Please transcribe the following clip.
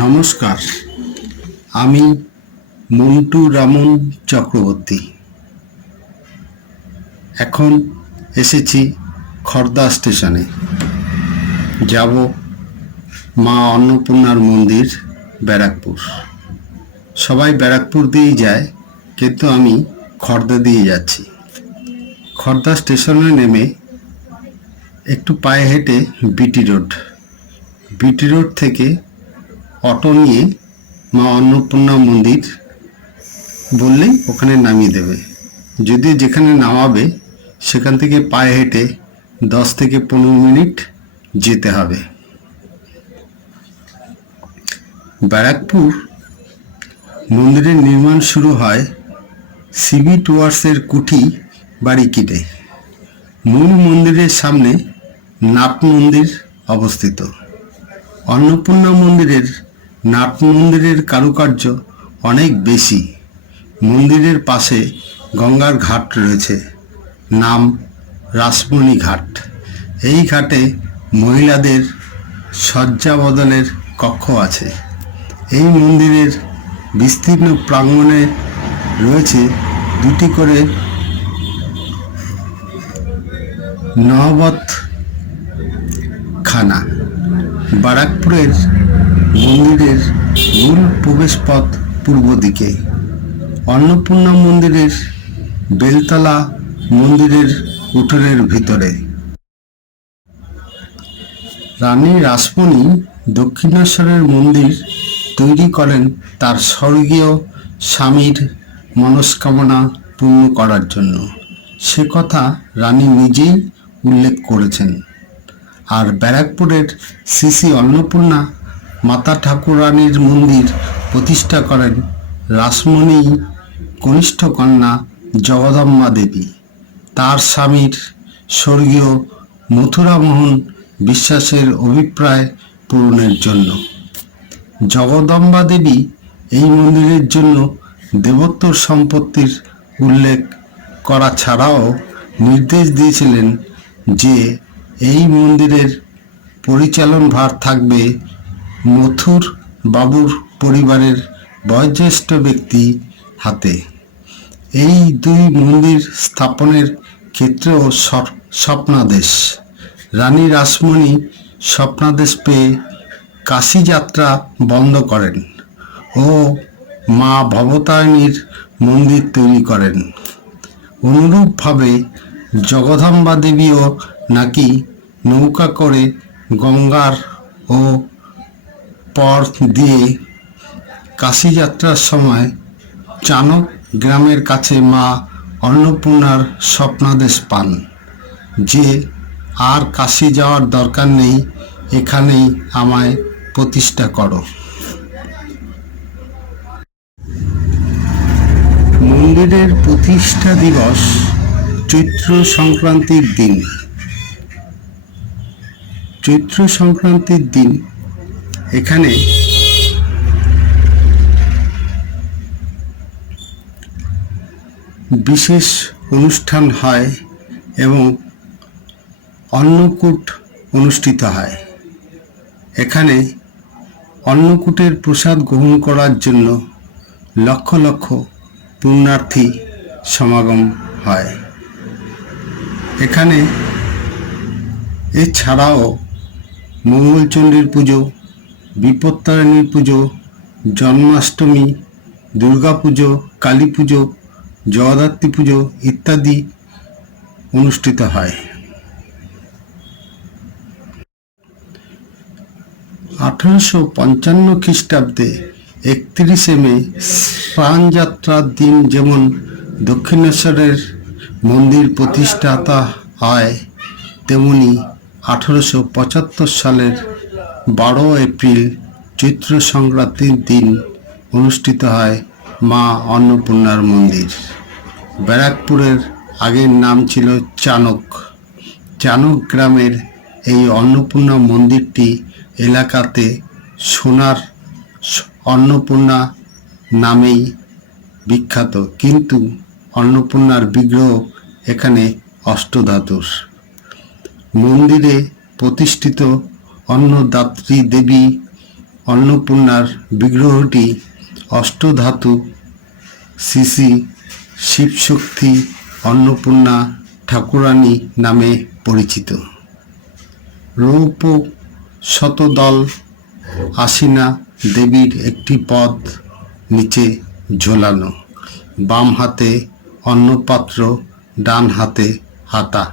নমস্কার, আমি মন্টু রামন চক্রবর্তী। এখন এসেছি খড়দা স্টেশনে। যাব মা অন্নপূর্ণার মন্দির, ব্যারাকপুর। সবাই ব্যারাকপুর দিয়েই যায়, কিন্তু আমি খড়দা দিয়ে যাচ্ছি। খড়দা স্টেশনে নেমে একটু পায়ে হেঁটে বিটি রোড থেকে অটো নিয়ে মা অন্নপূর্ণা মন্দির বললেই ওখানে নামিয়ে দেবে। যদিও যেখানে নামাবে সেখান থেকে পায়ে হেঁটে 10 থেকে 15 মিনিট যেতে হবে। ব্যারাকপুর মন্দিরের নির্মাণ শুরু হয় সিবি টুয়ার্সের কুঠি বাড়ি কিনে। মূল মন্দিরের সামনে নাট মন্দির অবস্থিত। অন্নপূর্ণা মন্দিরের নাট মন্দিরের কারুকার্য অনেক বেশি। মন্দিরের পাশে গঙ্গার ঘাট রয়েছে, নাম রাসমণি ঘাট। এই ঘাটে মহিলাদের শয্যা বদলের কক্ষ আছে। এই মন্দিরের বিস্তীর্ণ প্রাঙ্গণে রয়েছে 2টি করে নহবতখানা। ব্যারাকপুরের মন্দিরের মূল প্রবেশপথ পূর্ব দিকে। অন্নপূর্ণা মন্দিরের বেলতলা মন্দিরের উঠোনের ভিতরে। রানী রাসমণি দক্ষিণেশ্বরের মন্দির তৈরি করেন তার স্বর্গীয় স্বামীর মনস্কামনা পূর্ণ করার জন্য। সে কথা রানী নিজেই উল্লেখ করেছেন। আর ব্যারাকপুরের শ্রী অন্নপূর্ণা মাতা ঠাকুরানীর মন্দির প্রতিষ্ঠা করেন রাসমণি কনিষ্ঠ কন্যা জগদম্বা দেবী তার স্বামীর স্বর্গীয় মথুরামোহন বিশ্বাসের অভিপ্রায় পূরণের জন্য। জগদম্বা দেবী এই মন্দিরের জন্য দেবোত্তর সম্পত্তির উল্লেখ করা ছাড়াও নির্দেশ দিয়েছিলেন যে এই মন্দিরের পরিচালনভার থাকবে মথুর বাবুর পরিবারের বয়োজ্যেষ্ঠ ব্যক্তি হাতে। এই 2 মন্দির স্থাপনের ক্ষেত্রেও স্বপ্নাদেশ। রানী রাসমণি স্বপ্নাদেশ পেয়ে কাশী যাত্রা বন্ধ করেন ও মা ভবতারিণীর মন্দির তৈরি করেন। অনুরূপভাবে জগদম্বা দেবীও নাকি নৌকা করে গঙ্গার ও পর দিয়ে কাশী যাত্রার সময় চানক গ্রামের কাছে মা অন্নপূর্ণার স্বপ্নাদেশ পান যে আর কাশী যাওয়ার দরকার নেই, এখানেই আমায় প্রতিষ্ঠা করো। মন্দিরের প্রতিষ্ঠা দিবস চৈত্র সংক্রান্তির দিন। চৈত্র সংক্রান্তির দিন এখানে বিশেষ অনুষ্ঠান হয় এবং অন্নকূট অনুষ্ঠিত হয়। এখানে অন্নকূটের প্রসাদ গ্রহণ করার জন্য লক্ষ লক্ষ পুণ্যার্থী সমাগম হয়। এখানে এছাড়াও মঙ্গলচণ্ডীর পুজো, বিপত্তারিণীর পুজো, জন্মাষ্টমী, দুর্গা পুজো, কালী পুজো, জগদ্ধাত্রী পুজো ইত্যাদি অনুষ্ঠিত হয়। 1855 খ্রিস্টাব্দে 31শে মে স্নানযাত্রার দিন যেমন দক্ষিণেশ্বরের মন্দির প্রতিষ্ঠাতা হয়, তেমনি 1875 সালের 12 এপ্রিল চৈত্র সংক্রান্তির দিন অনুষ্ঠিত হয় মা অন্নপূর্ণার মন্দির। ব্যারাকপুরের আগের নাম ছিল চানক গ্রামের এই অন্নপূর্ণা মন্দিরটি এলাকাতে সোনার অন্নপূর্ণা নামেই বিখ্যাত, কিন্তু অন্নপূর্ণার বিগ্রহ এখানে অষ্টধাতুর। মন্দিরে প্রতিষ্ঠিত অন্নদাত্রী দেবী অন্নপূর্ণার বিগ্রহটি অষ্টধাতু শ্রী শিবশক্তি অন্নপূর্ণা ঠাকুরানী নামে পরিচিত। রৌপ্য শতদল আসীনা দেবীর একটি পদ নিচে ঝোলানো, বাম হাতে অন্নপাত্র, ডান হাতে হাতা।